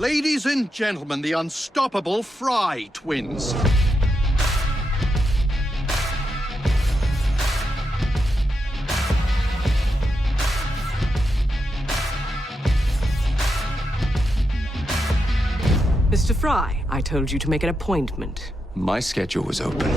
Ladies and gentlemen, the unstoppable Fry twins. Mr. Fry, I told you to make an appointment. My schedule was open.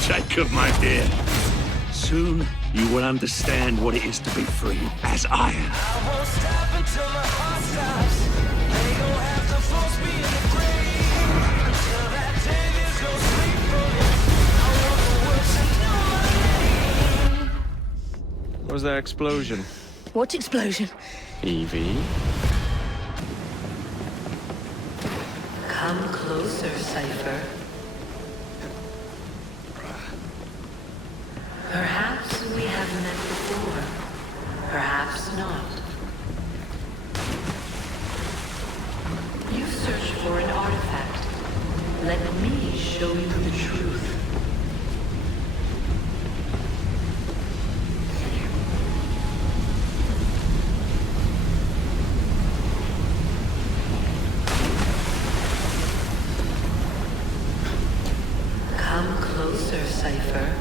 Jacob, my dear, soon you will understand what it is to be free, as I am. What was that explosion? What explosion? Evie? Come closer, Cypher. Perhaps we have met before. Perhaps not. You search for an artifact. Let me show you the truth. Come closer, Cypher.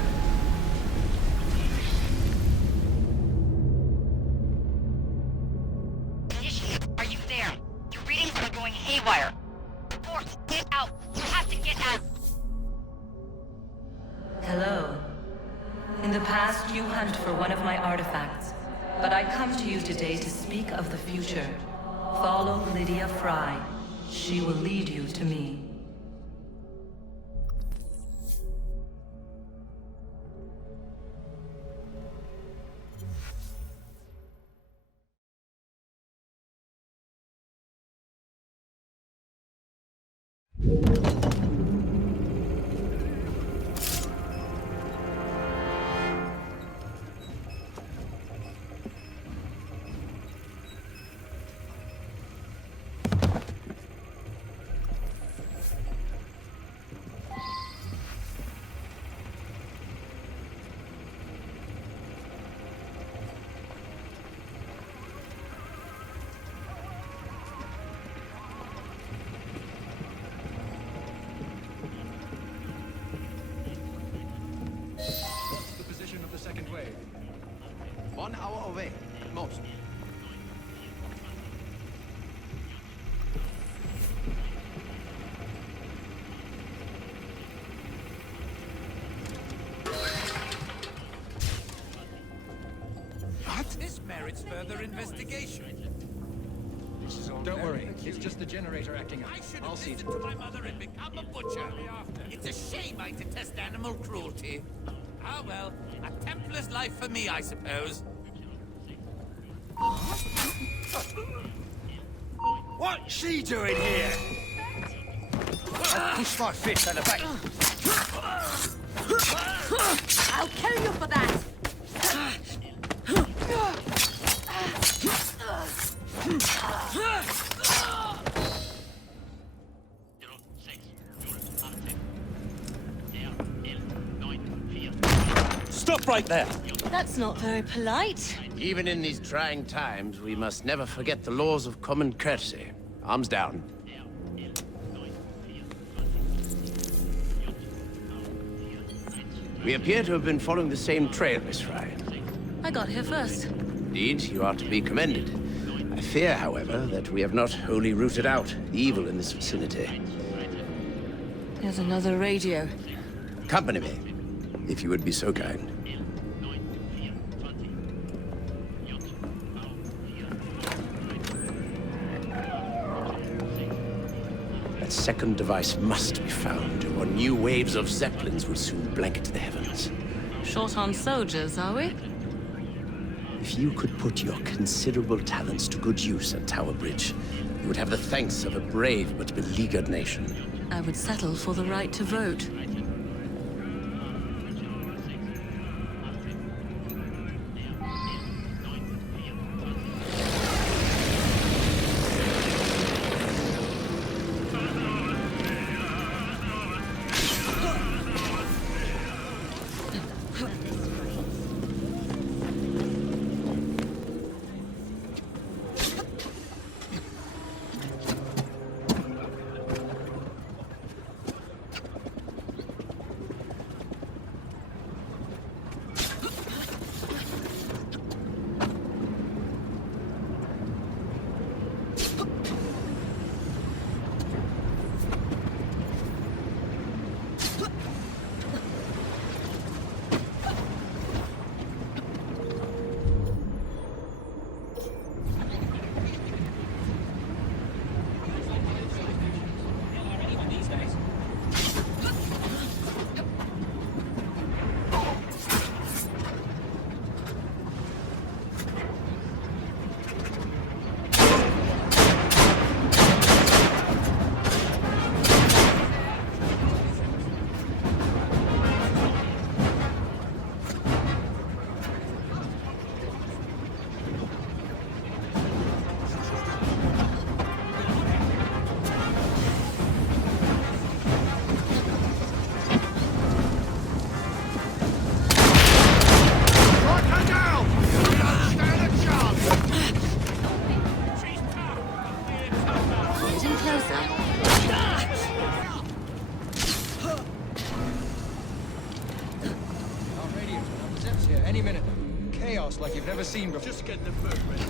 Are you there? Your readings are going haywire. Force, get out. You have to get out. Hello. In the past, you hunt for one of my artifacts, but I come to you today to speak of the future. Follow Lydia Fry. She will lead you to me. The position of the second wave. 1 hour away, at most. What? This merits further investigation. Don't worry, it's just the generator acting up. I should I'll have see listened to to it. my mother and become a butcher. It's a shame I detest animal cruelty. Ah well, a Templar's life for me, I suppose. What's she doing here? Push my fist at the back. I'll kill you for that! Stop right there! That's not very polite. Even in these trying times, we must never forget the laws of common courtesy. Arms down. We appear to have been following the same trail, Miss Fry. I got here first. Indeed, you are to be commended. I fear, however, that we have not wholly rooted out the evil in this vicinity. There's another radio. Accompany me, if you would be so kind. That second device must be found, or new waves of Zeppelins will soon blanket the heavens. Short on soldiers, are we? If you could put your considerable talents to good use at Tower Bridge, you would have the thanks of a brave but beleaguered nation. I would settle for the right to vote. sir. Our radios will have zips here any minute. Chaos like you've never seen before. Just get the bird ready.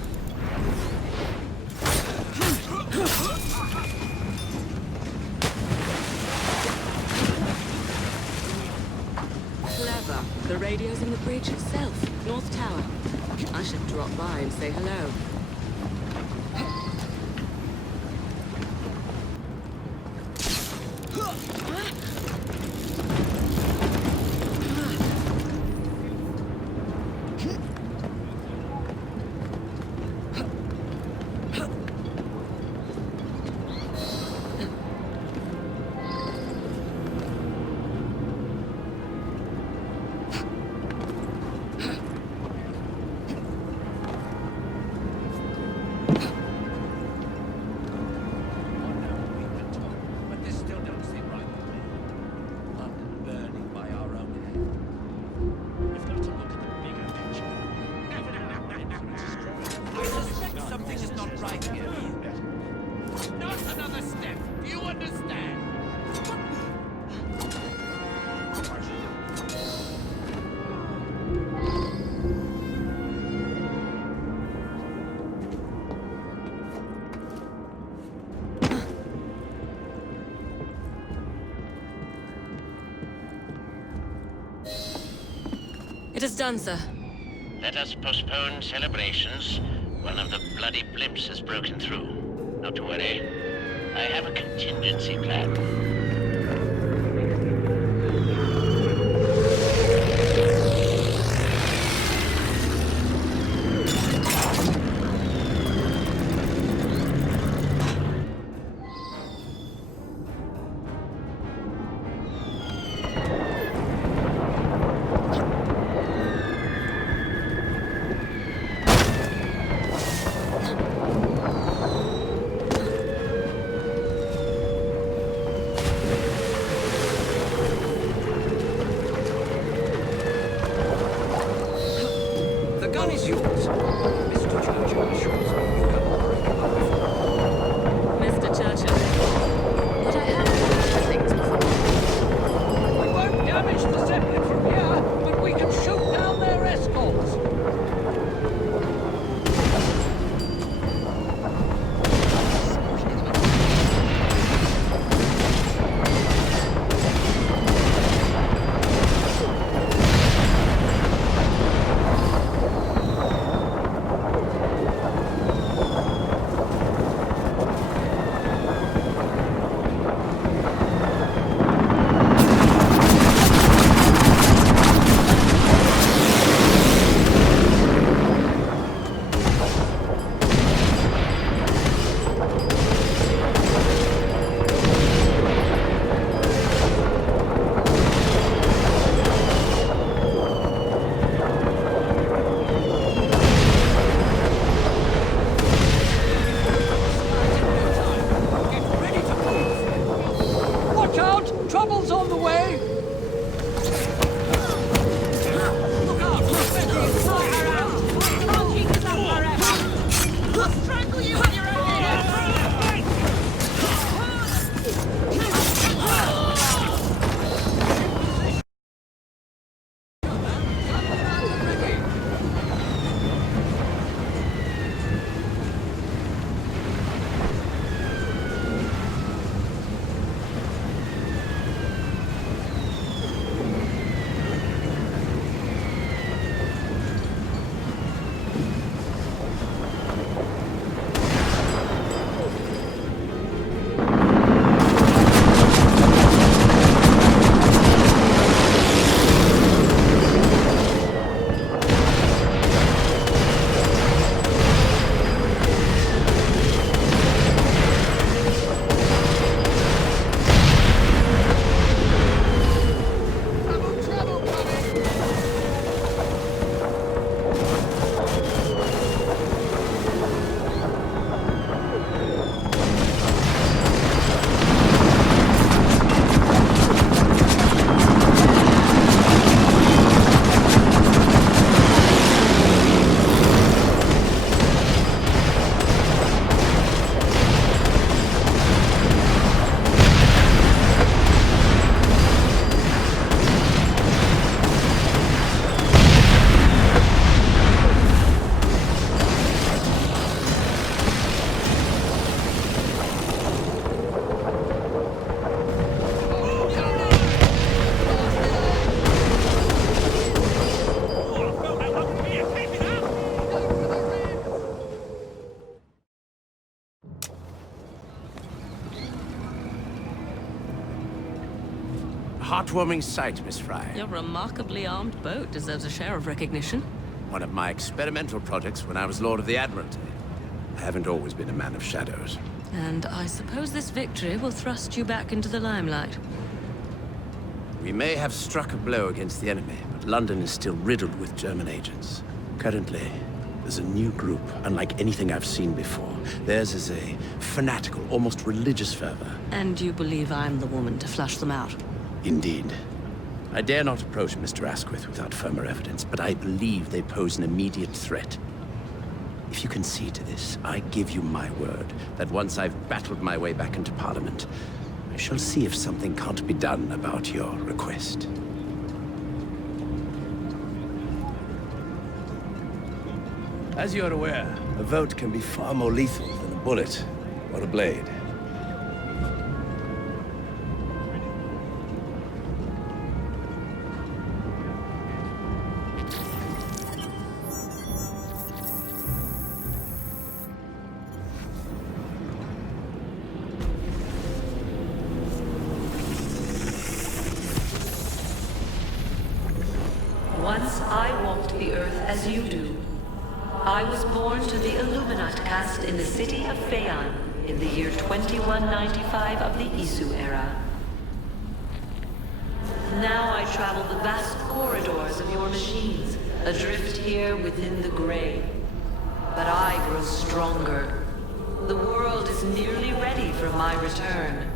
Clever. The radio's in the bridge itself, North Tower. I should drop by and say hello. But this still don't seem right to me. London burning by our own hand. We've got to look at the bigger picture. I suspect something is not right here. Not another step. Do you understand? It is done, sir. Let us postpone celebrations. One of the bloody blimps has broken through. Not to worry. I have a contingency plan. The gun is yours. Mr. Churchill assures me you have already won before. Mr. Churchill. But I have done things before. We won't damage the Zeppelin from here, but we can shoot down their escorts. heartwarming sight, Miss Fry. Your remarkably armed boat deserves a share of recognition. One of my experimental projects when I was Lord of the Admiralty. I haven't always been a man of shadows. And I suppose this victory will thrust you back into the limelight. We may have struck a blow against the enemy, but London is still riddled with German agents. Currently, there's a new group, unlike anything I've seen before. Theirs is a fanatical, almost religious fervor. And you believe I'm the woman to flush them out? Indeed. I dare not approach Mr. Asquith without firmer evidence, but I believe they pose an immediate threat. If you concede to this, I give you my word that once I've battled my way back into Parliament, I shall see if something can't be done about your request. As you are aware, a vote can be far more lethal than a bullet or a blade. Once I walked the earth as you do. I was born to the Illuminat caste in the city of Phaon in the year 2195 of the Isu era. Now I travel the vast corridors of your machines, adrift here within the gray. But I grow stronger. The world is nearly ready for my return.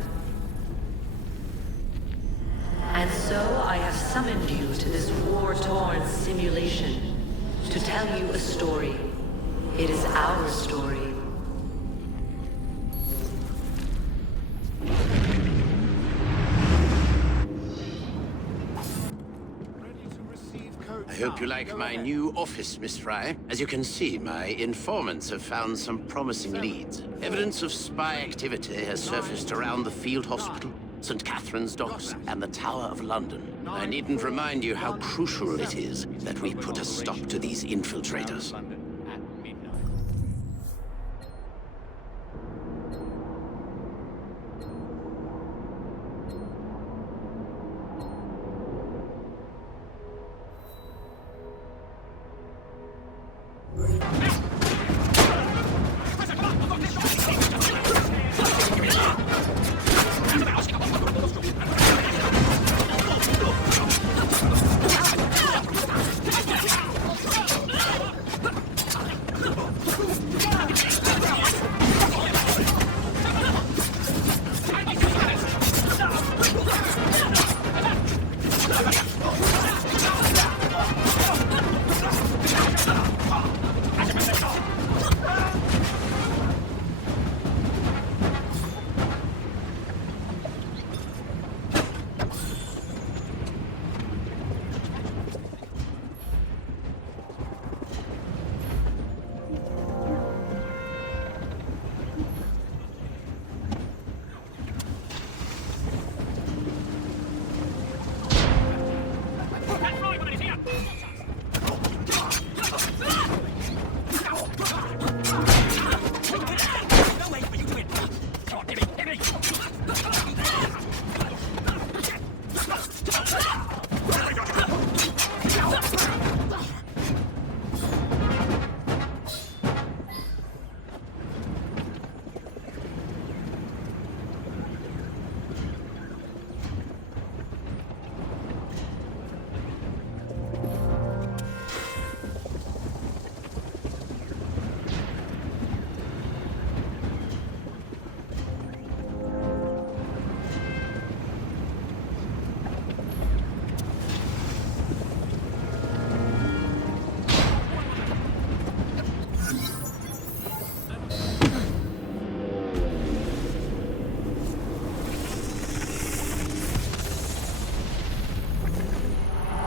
And so I have summoned you to this war-torn simulation to tell you a story. It is our story. I hope you like my new office, Miss Fry. As you can see, my informants have found some promising leads. Evidence of spy activity has surfaced around the field hospital, St. Catherine's Docks, and the Tower of London. I needn't remind you how crucial it is that we put a stop to these infiltrators.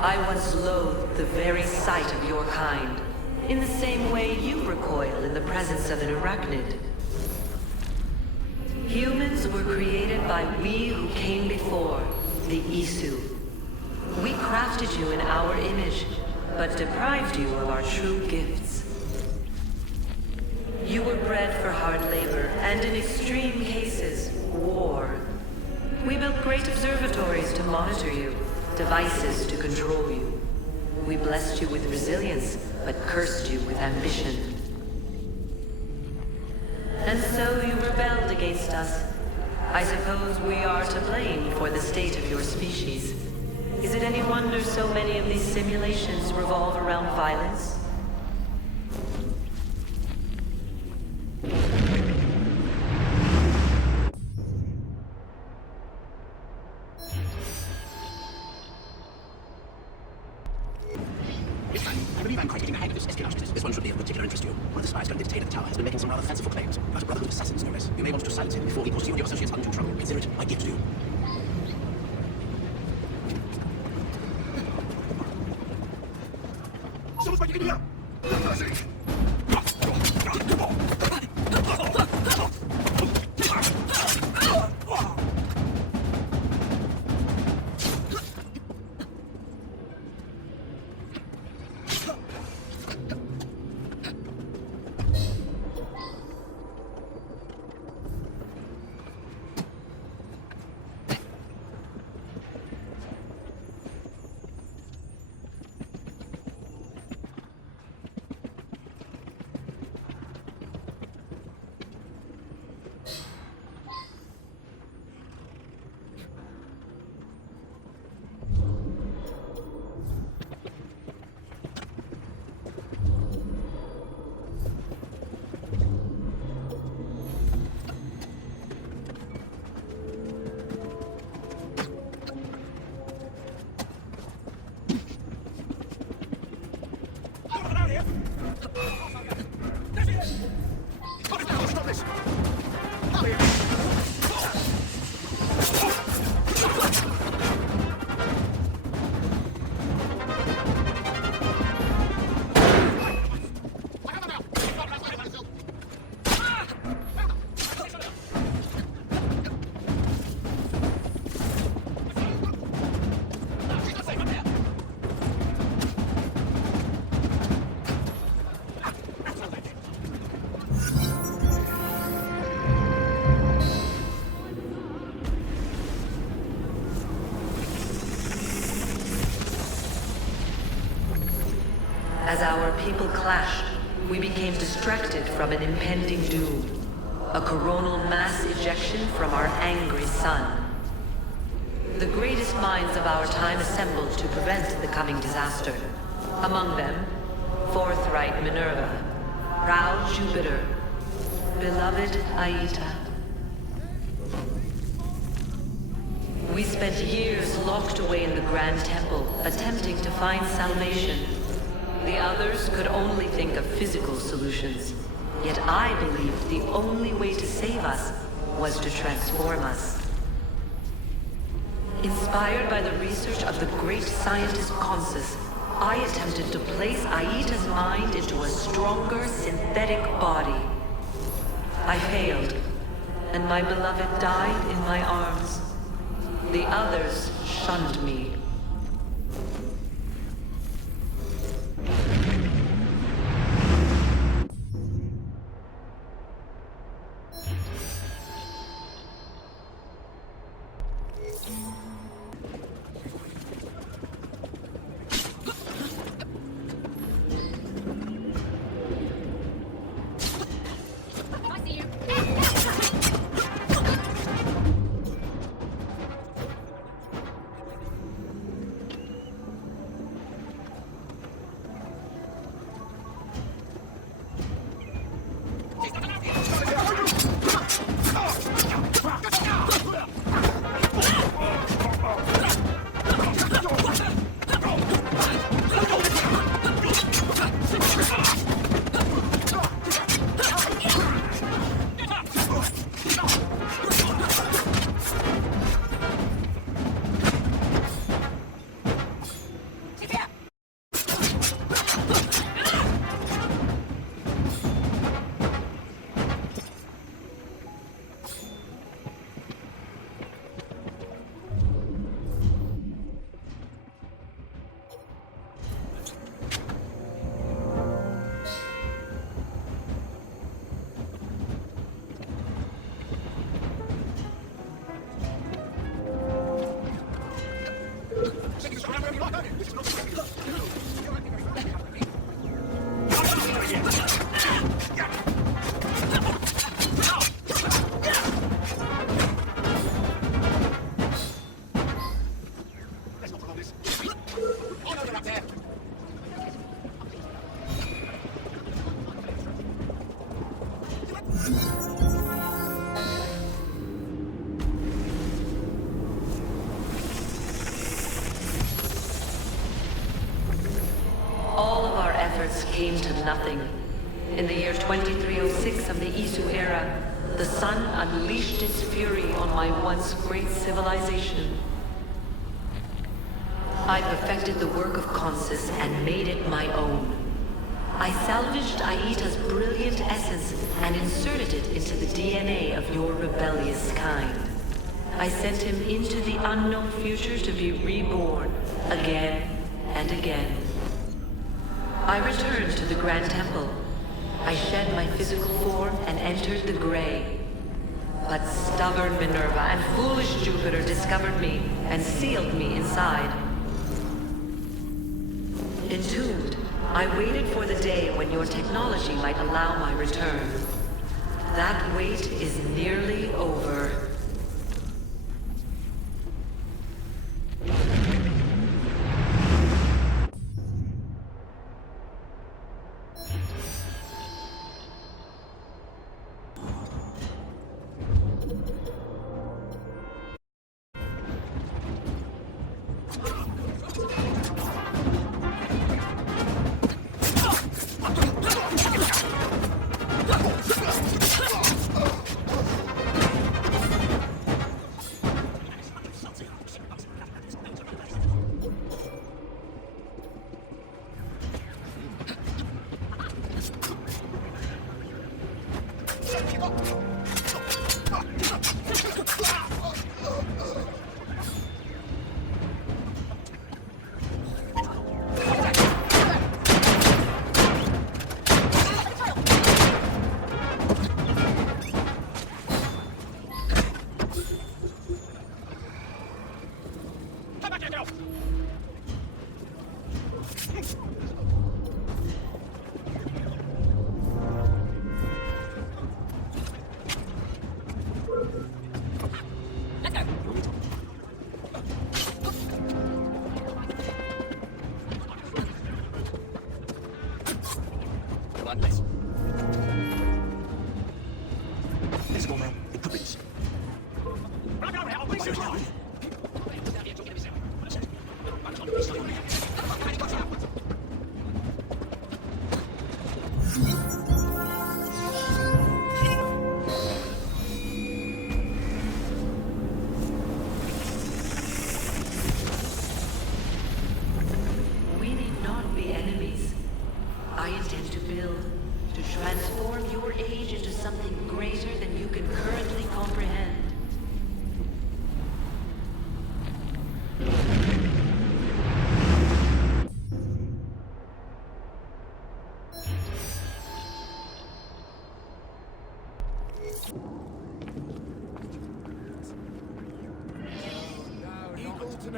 I once loathed the very sight of your kind, in the same way you recoil in the presence of an arachnid. Humans were created by we who came before, the Isu. We crafted you in our image, but deprived you of our true gifts. You were bred for hard labor, and in extreme cases, war. We built great observatories to monitor you, devices to control you. We blessed you with resilience, but cursed you with ambition. And so you rebelled against us. I suppose we are to blame for the state of your species. Is it any wonder so many of these simulations revolve around violence? I believe I'm quite getting the hang of this espionage business. This one should be of particular interest to you. One of the spies going to detain at the tower has been making some rather fanciful claims about a brotherhood of assassins, no less. You may want to silence him before he causes you and your associates undue trouble. Consider it my gift to you. Someone's fighting in here! As our people clashed, we became distracted from an impending doom. A coronal mass ejection from our angry sun. The greatest minds of our time assembled to prevent the coming disaster. Among them, forthright Minerva, proud Jupiter, beloved Aita. We spent years locked away in the Grand Temple, attempting to find salvation. The others could only think of physical solutions. Yet I believed the only way to save us was to transform us. Inspired by the research of the great scientist Consus, I attempted to place Aita's mind into a stronger synthetic body. I failed, and my beloved died in my arms. The others shunned me. efforts came to nothing. In the year 2306 of the Isu era, the sun unleashed its fury on my once great civilization. I perfected the work of Consus and made it my own. I salvaged Aita's brilliant essence and inserted it into the DNA of your rebellious kind. I sent him into the unknown future to be reborn again and again. I returned to the Grand Temple. I shed my physical form and entered the Grey. But stubborn Minerva and foolish Jupiter discovered me and sealed me inside. Entombed, I waited for the day when your technology might allow my return. That wait is nearly over.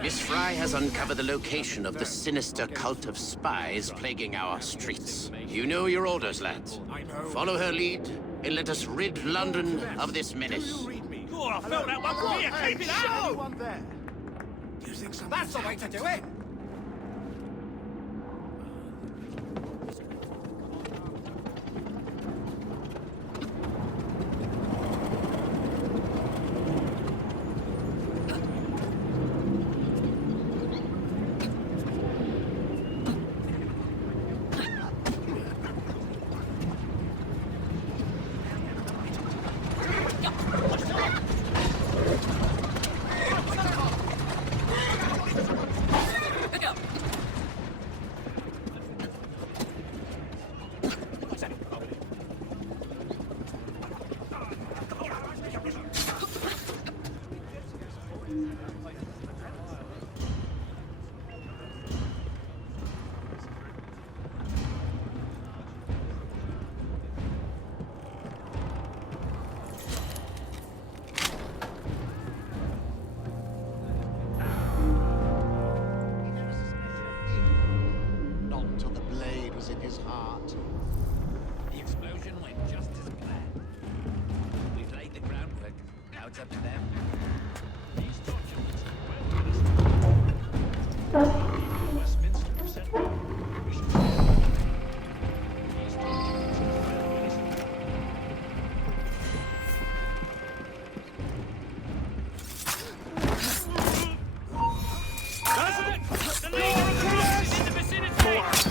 Miss Fry has uncovered the location of the sinister cult of spies plaguing our streets. You know your orders, lads. Follow her lead, and let us rid London of this menace. Oh, I felt that one from here. Keep it out! You think so? That's the way to do it. It's up to them. The leader of the Rock is in the vicinity!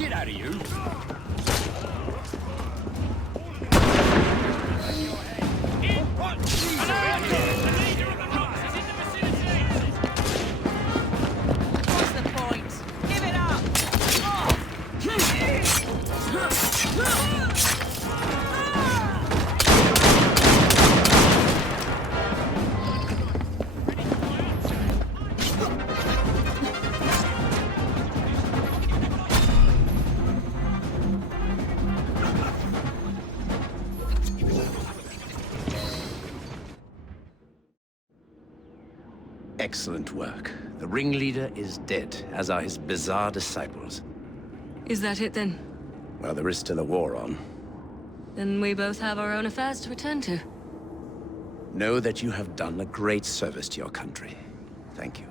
shit out of you. What's the point? Give it up! Excellent work. The ringleader is dead, as are his bizarre disciples. Is that it then? Well, there is still a war on. Then we both have our own affairs to return to. Know that you have done a great service to your country. Thank you.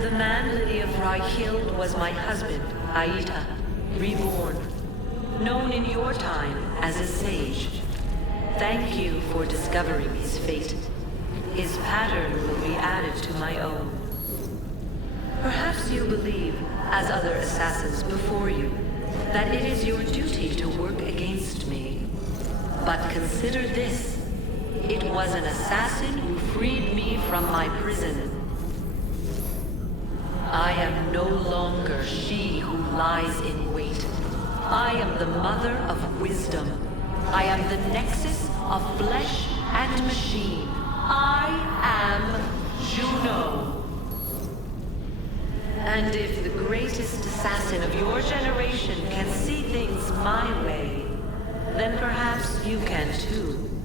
The man Lydia Fry killed was my husband, Aita, reborn. Known in your time as a sage. Thank you for discovering his fate. His pattern will be added to my own. Perhaps you believe, as other assassins before you, that it is your duty to work against me. But consider this. It was an assassin who freed me from my prison. I am no longer she who lies in wait. I am the mother of wisdom. I am the nexus of flesh and machine. I am Juno. And if the greatest assassin of your generation can see things my way, then perhaps you can too.